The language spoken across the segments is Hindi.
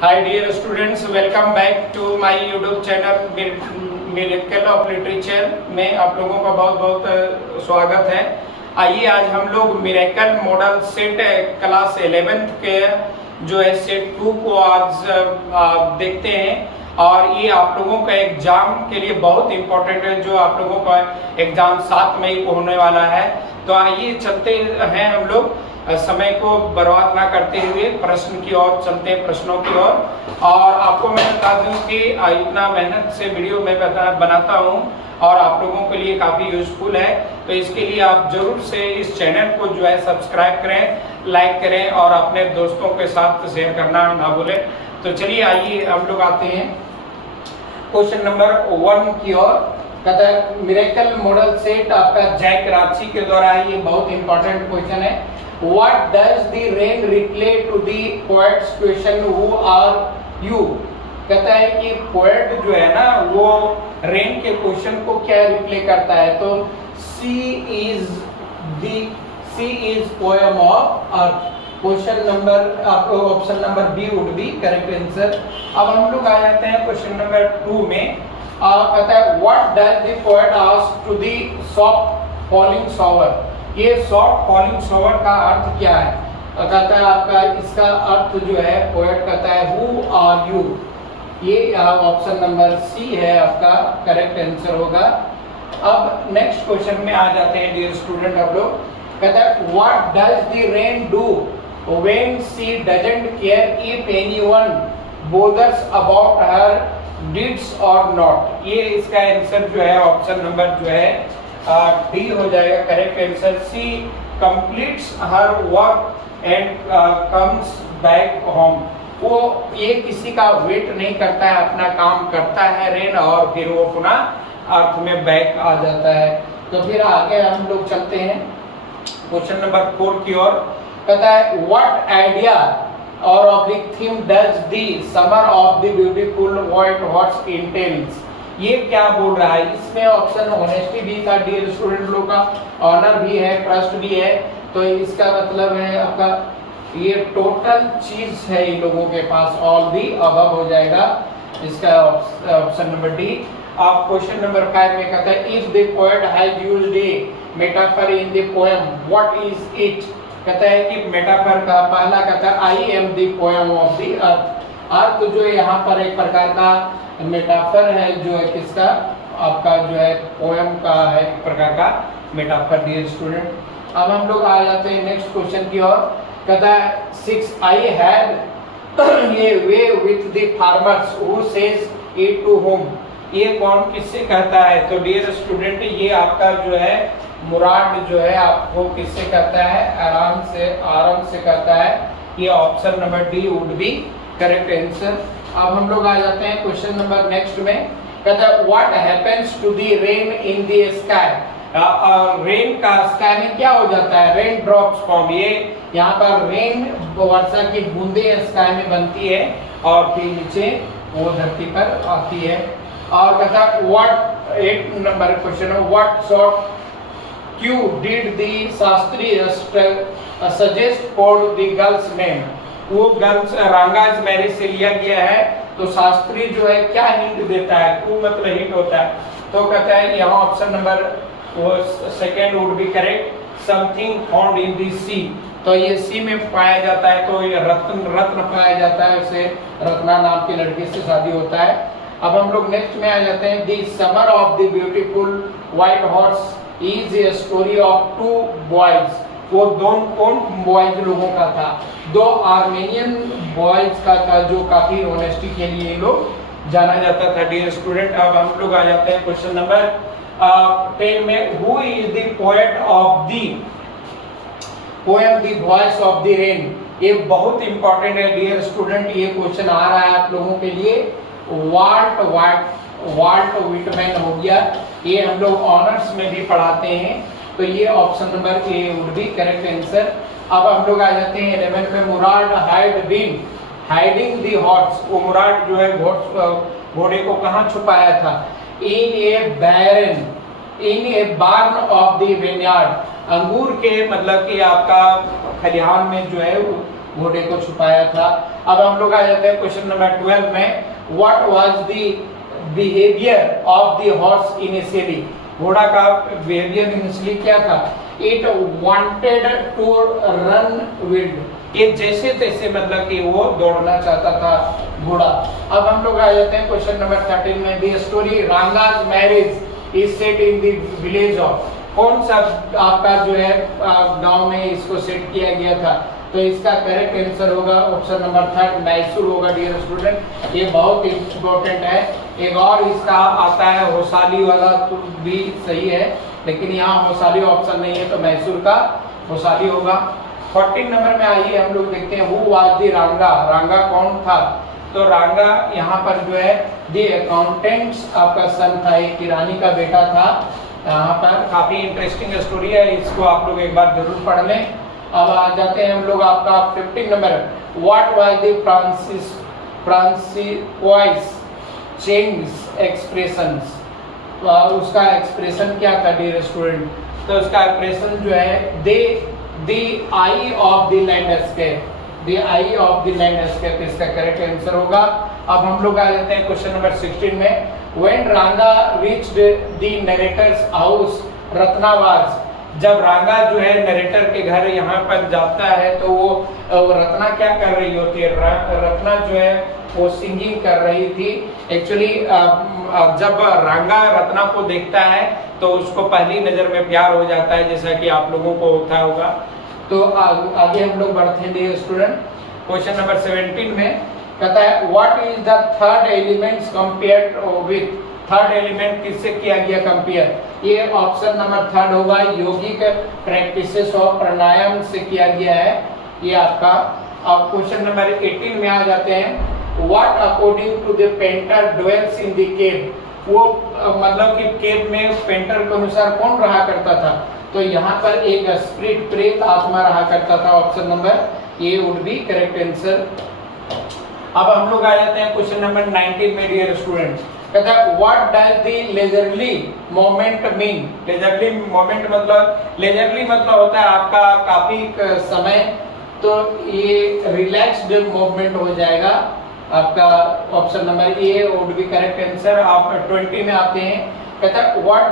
Hi dear students, welcome back to my YouTube channel Miracle of Literature में आप लोगों का बहुत बहुत स्वागत है। आइए आज हम लोग miracle model set class 11th के जो है सेट 2 को आज देखते हैं और ये आप लोगों का एग्जाम के लिए बहुत इम्पोर्टेंट है, जो आप लोगों का एग्जाम 7 मई को होने वाला है। तो आइए चलते हैं हम लोग, समय को बर्बाद ना करते हुए प्रश्न की ओर चलते हैं, प्रश्नों की ओर। और आपको मैं बता दूं कि इतना मेहनत से वीडियो मैं बनाता हूं और आप लोगों के लिए काफ़ी यूजफुल है, तो इसके लिए आप जरूर से इस चैनल को जो है सब्सक्राइब करें, लाइक करें और अपने दोस्तों के साथ शेयर करना ना भूलें। तो चलिए आइए हम लोग आते हैं क्वेश्चन नंबर 1 की ओर। कहता है मिरेकल मॉडल सेट आपका जैक रांची के द्वारा है, ये बहुत इंपॉर्टेंट क्वेश्चन है। What does the rain reply to the poet's question who are you? कहता है कि पोएट जो है ना वो रेन के क्वेश्चन को क्या रिप्लाई करता है, तो sea is poem of earth. Question number आपको option number B would be correct answer. अब हम लोग आ जाते हैं क्वेश्चन नंबर 2 में। कहता है what does the poet ask to the soft falling shower. ये सॉफ्ट फॉलिंग शॉवर का अर्थ क्या है? कहता है आपका इसका अर्थ जो है पोएट कहता है हु आर यू। ये ऑप्शन नंबर सी है आपका करेक्ट आंसर होगा। अब नेक्स्ट क्वेश्चन में आ जाते हैं डियर स्टूडेंट हम लोग। कहता है what does the rain do when she doesn't care if anyone bothers about her deeds और नॉट। ये इसका आंसर जो है ऑप्शन नंबर जो है डी हो जाएगा correct answer. C completes her work and comes back home. वो ये किसी का वेट नहीं करता है, अपना काम करता है रेन और फिर वो पुनः अर्थ में बैक आ जाता है। तो फिर आगे हम लोग चलते हैं क्वेश्चन नंबर 4 की ओर। कहता है व्हाट आइडिया और oblique theme does the summer of the beautiful white horse entails. ये क्या बोल रहा है? इसमें ऑप्शन ऑनेस्टी भी था डियर स्टूडेंट लोग का, ऑनर भी है, ट्रस्ट भी है। तो इसका मतलब है आपका ये टोटल चीज है इन लोगों के पास, ऑल दी अबव हो जाएगा इसका ऑप्शन नंबर डी। आप क्वेश्चन नंबर 5 में कहता है if the poet has used a metaphor in the poem what is it. कहता है कि मेटाफर का पहला कहता है I am the poem of the earth. Earth जो यहाँ पर एक प्रकार का मेटाफर है, जो है किसका आपका जो है पोएम का है, एक प्रकार का मेटाफर डियर स्टूडेंट। अब हम लोग आ जाते हैं नेक्स्ट क्वेश्चन की ओर। कहता है 6 आई हैड ये way with the farmers who says it to home. ये कौन किससे कहता है? तो डियर स्टूडेंट ये आपका जो है मुराद जो है आपको किससे कहता है? आराम से कहता है। ये option number D would be correct answer. अब हम लोग आ जाते हैं क्वेश्चन नंबर नेक्स्ट में। कहता है what happens to the rain in the sky. Rain का स्काई में क्या हो जाता है? Rain drops form. ये यहाँ पर रेन वर्षा की बूंदे स्काई में बनती है और फिर नीचे वो धरती पर आती है। और कहता है व्हाट 8 नंबर क्वेश्चन है what sort Q did the Shastri suggest for the girls name. वो गर्ल्स रंगाज मैरिज से लिया गया है, तो शास्त्री जो है क्या हिंट देता है? क्यू मतलब हिंट होता है। तो कहता है यहाँ ऑप्शन नंबर वो second would be correct something found in the sea. तो ये सी में पाया जाता है, तो ये रत्न पाया जाता है, उसे रत्ना नाम की लड़की से शादी होता है। अब हम लोग नेक्स्ट में आ जाते हैं the summer of the beautiful white horse is a story of 2 boys. वो दोनों कौन बॉयज लोगों का था? 2 आर्मेनियन बॉयज का था, जो काफी ऑनेस्टी के लिए ये लोग जाना जाता था डियर स्टूडेंट। अब हम लोग आ जाते हैं क्वेश्चन नंबर 10 में who is the poet of the poem the voice of the rain. ये बहुत इंपॉर्टेंट है डियर स्टूडेंट, ये क्वेश्चन आ रहा है आप लोगों के लिए। वाल्ट विटमैन हो गया, ये हम लोग ऑनर्स में भी पढ़ाते हैं, तो ये option number A would be correct answer. अब हम लोग आ जाते हैं 11 में Murad hide been hiding the horse. वो मुराद जो है घोड़े को कहाँ छुपाया था? इन ए बार्न ऑफ द विनयार्ड। अंगूर के मतलब कि आपका खलिहान में जो है घोड़े को छुपाया था। अब हम लोग आ जाते हैं क्वेश्चन नंबर 12 में, what was the behaviour of the horse initially. घोड़ा का बिहेवियर इनिशियली क्या था? It wanted to run wild, ये जैसे तैसे मतलब कि वो दौड़ना चाहता था घोड़ा। अब हम लोग आ जाते हैं क्वेश्चन नंबर 13 में, the story Ranga's marriage is set in the village of. कौन सा आपका जो है गांव में इसको सेट किया गया था? तो इसका करेक्ट आंसर होगा ऑप्शन नंबर 3 मैसूर होगा डियर स्टूडेंट। ये बहुत इंपॉर्टेंट है। एक और इसका आता है होसाली वाला, तो भी सही है, लेकिन यहाँ होसाली ऑप्शन नहीं है, तो मैसूर का होसाली होगा। 14 नंबर में आइए हम लोग देखते हैं, हु वाज द रांगा। रांगा कौन था? तो रांगा यहाँ पर जो है द अकाउंटेंट्स आपका सन था, एक किरानी का बेटा था। यहाँ पर काफी इंटरेस्टिंग स्टोरी है, इसको आप लोग एक बार जरूर पढ़ लें। अब आ जाते हैं हम लोग आपका 15 नंबर, what was the Francois change expressions. उसका एक्सप्रेशन क्या था डियर स्टूडेंट? तो उसका एक्सप्रेशन जो है the eye of the landscape, the eye of the landscape इसका करेक्ट आंसर होगा। अब हम लोग आ जाते हैं क्वेश्चन नंबर 16 में, व्हेन रांगा रीच्ड द नरेटर्स हाउस रत्नावास। जब रांगा जो है नरेटर के घर यहाँ पर जाता है, तो वो रत्ना क्या कर रही होती है? रत्ना जो है वो सिंगिंग कर रही थी। एक्चुअली जब रांगा रत्ना को देखता है तो उसको पहली नजर में प्यार हो जाता है, जैसा कि आप लोगों को होता होगा। तो आगे हम लोग बढ़ते हैं डियर स्टूडेंट, क्वेश्चन नंबर 17 में कहता है, what is the third elements compared with. Third element किससे किया गया कंपेयर? ये ऑप्शन नंबर 3 होगा, योगिक प्रैक्टिसेस ऑफ प्राणायाम से किया गया है ये आपका। अब क्वेश्चन नंबर 18 में आ जाते हैं, what according to the painter dwells in the cave. वो मतलब कि केव में पेंटर के अनुसार कौन रहा करता था? तो यहाँ पर एक स्पिरिट, प्रेत आत्मा रहा करता था। Option number A would be correct answer. अब हम लोग आ जाते हैं क्वेश्चन नंबर 19 में डियर स्टूडेंट, कहता है what does the leisurely moment mean. Leisurely moment मतलब होता है आपका काफी समय, तो ये रिलैक्स्ड मूवमेंट हो जाएगा आपका। Option number A would be correct answer. आप 20 में आते हैं, कहता है what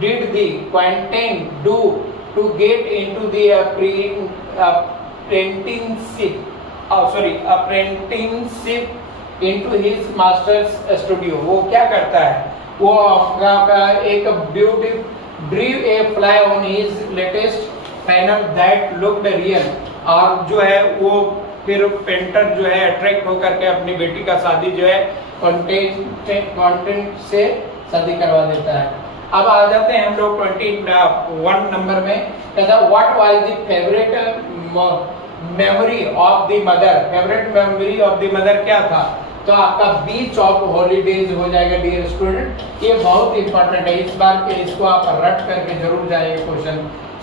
did the Quentin do to get into the apprenticeship into his master's studio. वो क्या करता है? वो आपका एक drew a fly on his latest panel that looked real. और जो है वो फिर पेंटर जो है अट्रैक्ट होकर के अपनी बेटी का शादी जो है कंटेंट से शादी करवा देता है। अब आ जाते हैं हम लोग 21 नंबर में, कहता है what was the favourite memory of the mother. Favourite memory of the mother क्या था? तो आपका बीच ऑफ हॉलीडेज हो जाएगा डियर स्टूडेंट। ये बहुत इंपॉर्टेंट है, इस बार के इसको आप रट करके जरूर जाइए, क्वेश्चन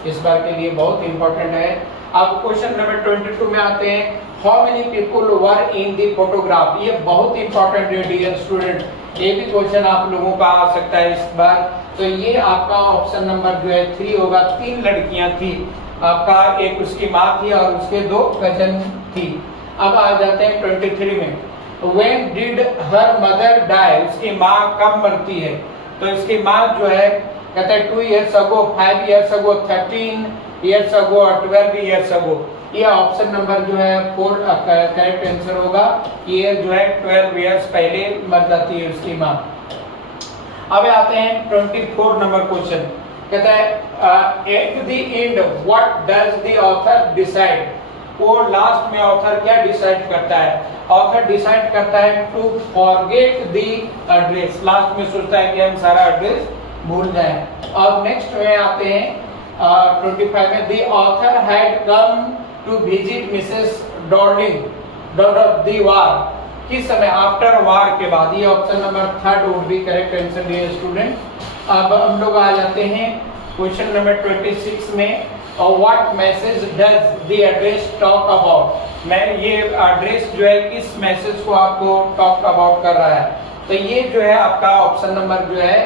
इस बार के लिए बहुत इंपॉर्टेंट है। अब क्वेश्चन नंबर 22 में आते हैं, how many people were in the photograph. ये बहुत इंपॉर्टेंट है डियर स्टूडेंट, ये भी क्वेश्चन आप लोगों का आ सकता है इस बार। तो ये आपका ऑप्शन नंबर जो है 3 होगा। 3 लड़कियां थी आपका, एक उसकी माँ थी और उसके 2 कजन थी। अब आ जाते हैं 23 में, When did her mother die? उसकी माँ कब मरती है? तो इसकी माँ जो है कहता है 2 years ago, 5 years ago, 13 years ago और 12 years ago। ये ऑप्शन नंबर जो है 4 करेक्ट आंसर होगा। ये जो है 12 years पहले मर जाती है उसकी माँ। अब आते हैं 24 नंबर क्वेश्चन, कहता है at the end what does the author decide. वो लास्ट में ऑथर क्या डिसाइड करता है? ऑथर डिसाइड करता है to forget the address. Last में सोचता है कि हम सारा एड्रेस भूल जाएं। अब नेक्स्ट में आते हैं 25 में, the author had come to visit Mrs Dorling the war. किस समय? आफ्टर वार के बाद। ये option number 3 would be correct answer dear student. अब हम लोग आ जाते हैं क्वेश्चन नंबर 26 में, what message does the address talk about. मैं ये एड्रेस जो है किस मैसेज को आपको टॉक अबाउट कर रहा है? तो ये जो है आपका ऑप्शन नंबर जो है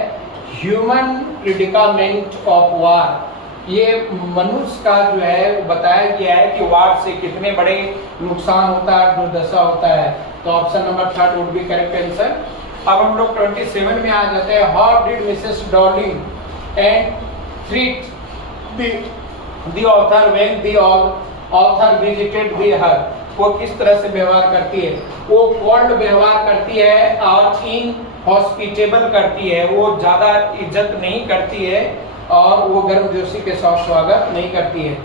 ह्यूमन प्रिडिकामेंट ऑफ वार। ये मनुष्य का जो है बताया गया है कि वार से कितने बड़े नुकसान होता है, दुर्दशा होता है। तो option number 3 would be correct answer. अब हम लोग 27 में आ जाते हैं। How did Mrs Darling and treat the author when the author visited the her. वो किस तरह से व्यवहार करती है? वो कोल्ड व्यवहार करती है और इनहॉस्पिटेबल करती है, वो ज्यादा इज्जत नहीं करती है और वो गर्मजोशी के साथ स्वागत नहीं करती है।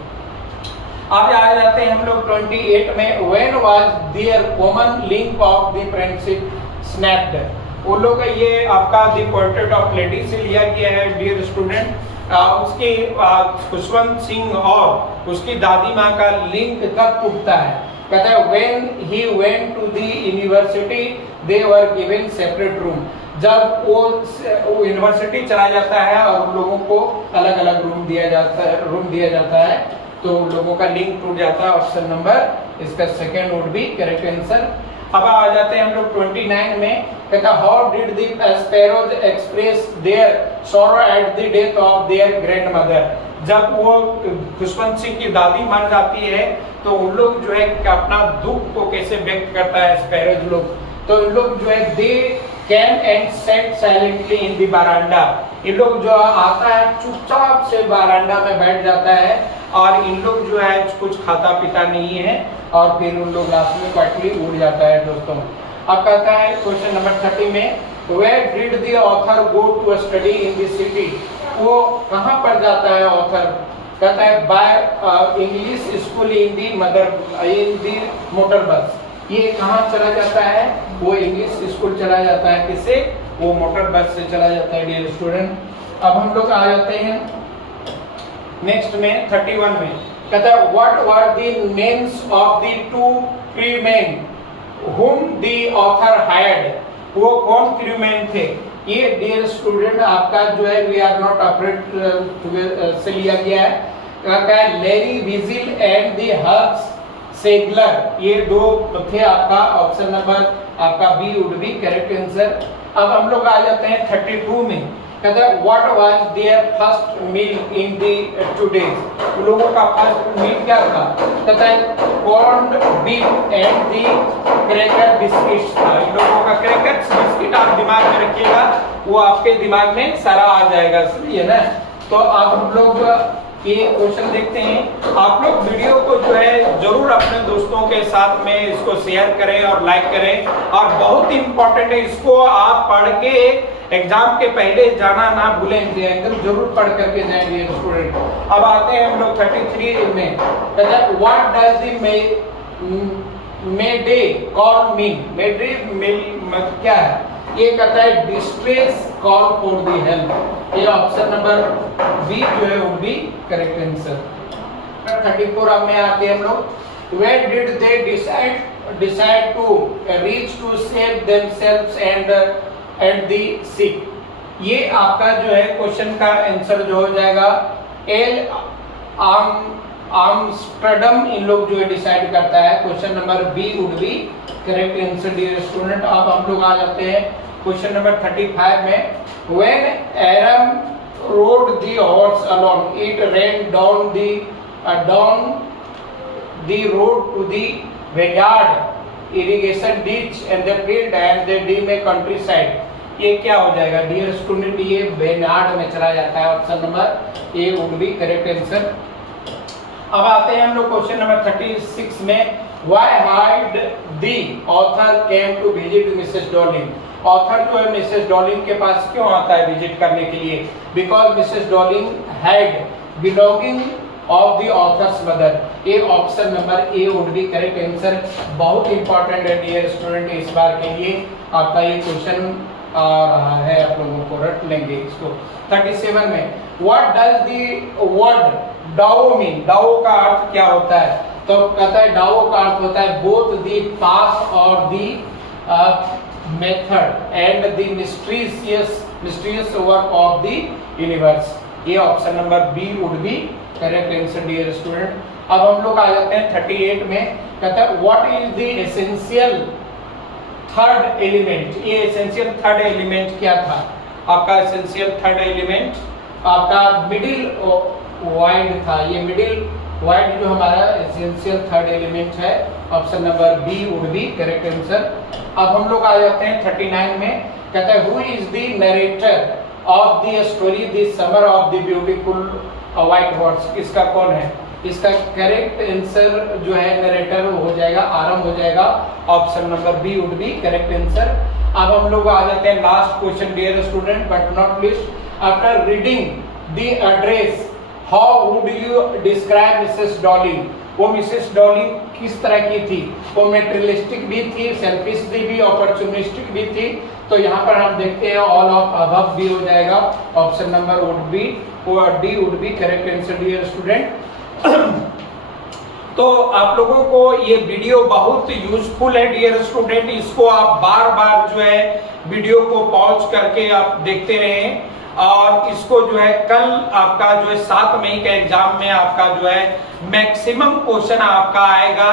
अब आ जाते हैं हम लोग 28 में। When was their common link of the friendship snapped. वो लोग ये आपका द पोर्ट्रेट ऑफ लेडी से लिया गया है डियर स्टूडेंट। उसके खुशवंत सिंह और उसकी दादी माँ का लिंक कब टूटता है? कहता है when he went to the university they were given separate room. जब वो यूनिवर्सिटी चला जाता है और उन लोगों को अलग अलग रूम दिया जाता है तो उन लोगों का लिंक टूट जाता है। ऑप्शन नंबर इसका second would be correct answer. अब आ जाते हैं हम लोग 29 में। कहता how did the sparrows express their sorrow at the death of their grandmother. जब वो खुशवंत सिंह की दादी मर जाती है तो उन लोग जो है अपना दुख को कैसे व्यक्त करता है स्पैरोज लोग? तो इन लोग जो है they came and sat silently in the verandah. इन लोग जो आता है चुपचाप से बरांडा में बैठ जाता है और इन लोग जो है कुछ खाता पीता नहीं है और फिर उन लोग लास्ट में क्वाइटली उड़ जाता है दोस्तों। अब कहता है क्वेश्चन नंबर 30 में where did the author go to study in the city. वो कहाँ पर जाता है ऑथर? कहता है by English school in the motor bus. ये कहाँ चला जाता है? वो इंग्लिश स्कूल चला जाता है। किससे? वो मोटर बस से चला जाता है डियर स्टूडेंट। अब हम लोग आ जाते हैं नेक्स्ट में 31 में। कहता है what were the names of the two crewman whom the author hired। वो कौन क्रूमैन थे? ये डियर स्टूडेंट आपका जो है वी आर नॉट अफ्रेड से लिया गया है। कहता है Larry Vigil and the Hubbs Segler. ये दो थे आपका। ऑप्शन नंबर आपका B would be correct answer. अब हम लोग आ जाते हैं 32 में। कहता है what was their first meal in the 2 days। लोगों का फर्स्ट मील क्या था? कहता है corned beef and the cracker biscuits था। इन लोगों का क्रैकर्स बिस्किट आप दिमाग में रखिएगा, वो आपके दिमाग में सारा आ जाएगा, सही है ना। तो आप हम लोग ये क्वेश्चन देखते हैं। आप लोग वीडियो को जो है जरूर अपने दोस्तों के साथ में इसको शेयर करें और लाइक करें और बहुत इंपॉर्टेंट है, इसको आप पढ़ के एग्जाम के पहले जाना ना भूलें, एकदम जरूर पढ़ करके जाएंगे स्टूडेंट। अब आते हैं हम लोग 33 में। What does the may day call mean. May day क्या है? ये कहता है distress call for the help. ये ऑप्शन नंबर बी जो है वो भी करेक्ट आंसर। 34 में आते हैं हम लोग। Where did they decide to reach to save themselves and the sick. ये आपका जो है क्वेश्चन का आंसर जो हो जाएगा एल आर्मस्ट्रडम। इन लोग जो है डिसाइड करता है। Question number B would be correct answer dear student. अब हम लोग आ जाते हैं क्वेश्चन नंबर 35 में। When Aram rode the horse alone it ran down the road to the vineyard irrigation ditch and the field and the dim a countryside। ये क्या हो जाएगा डियर स्टूडेंट? ये वेनार्ड में चला जाता है। Option number A would be correct answer. अब आते हैं हम लोग क्वेश्चन नंबर 36 में। Why had the author came to visit Mrs. Darling। Author जो है मिसेस डॉलिंग के पास क्यों आता है विजिट करने के लिए? Because Mrs Darling had belonging of the author's mother. ये option number A would be correct answer. बहुत इंपॉर्टेंट है डियर स्टूडेंट, इस बार के लिए आपका ये क्वेश्चन आ रहा है, आप लोगों को रट लेंगे इसको। 37 में what does the word dao mean. Dao का अर्थ क्या होता है? तो कहता है डाओ का अर्थ होता है बोथ द पास और the method and the mysterious work of the universe. ये option number B would be correct answer dear student. अब हम लोग आ जाते हैं 38 में। कहता है what is the essential third element. ये एसेंशियल थर्ड एलिमेंट क्या था? आपका एसेंशियल थर्ड एलिमेंट आपका मिडिल वाइड था, ये मिडिल वाइड जो हमारा एसेंशियल थर्ड एलिमेंट है, option number B would be correct answer. अब हम लोग आ जाते हैं 39 में, कहता है who is the narrator of the story the summer of the beautiful white horse, इसका कौन है? इसका करेक्ट आंसर जो है नरेटर हो जाएगा, आरम हो जाएगा, option number B would be correct answer. अब हम लोग आ जाते हैं last question dear student but not least, after reading the address how would you describe Mrs Dolly, वो मिसेस डॉली किस तरह की थी? वो मेटेरियलिस्टिक भी थी, सेल्फिश भी, अपॉर्चुनिस्टिक भी थी। तो यहाँ पर हम देखते हैं ऑल ऑफ अबव भी हो जाएगा, option number would be D would be correct answer dear student. तो आप लोगों को ये वीडियो बहुत यूजफुल है डियर स्टूडेंट, इसको आप बार बार जो है वीडियो को पॉज करके आप देखते रहें, और इसको जो है कल आपका जो है 7 मई का एग्जाम में आपका जो है मैक्सिमम क्वेश्चन आपका आएगा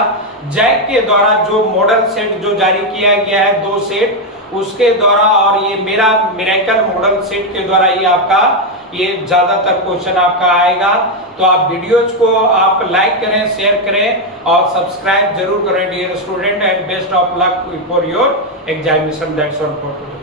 जैक के द्वारा, जो मॉडल सेट जो जारी किया गया है 2 सेट उसके द्वारा, और ये मेरा मिरेकल मॉडल सेट के द्वारा ये आपका ये ज्यादातर क्वेश्चन आपका आएगा। तो आप वीडियोज को आप लाइक करें, शेयर करें और सब्सक्राइब जरूर करें dear student, and best of luck for your examination. That's all for today.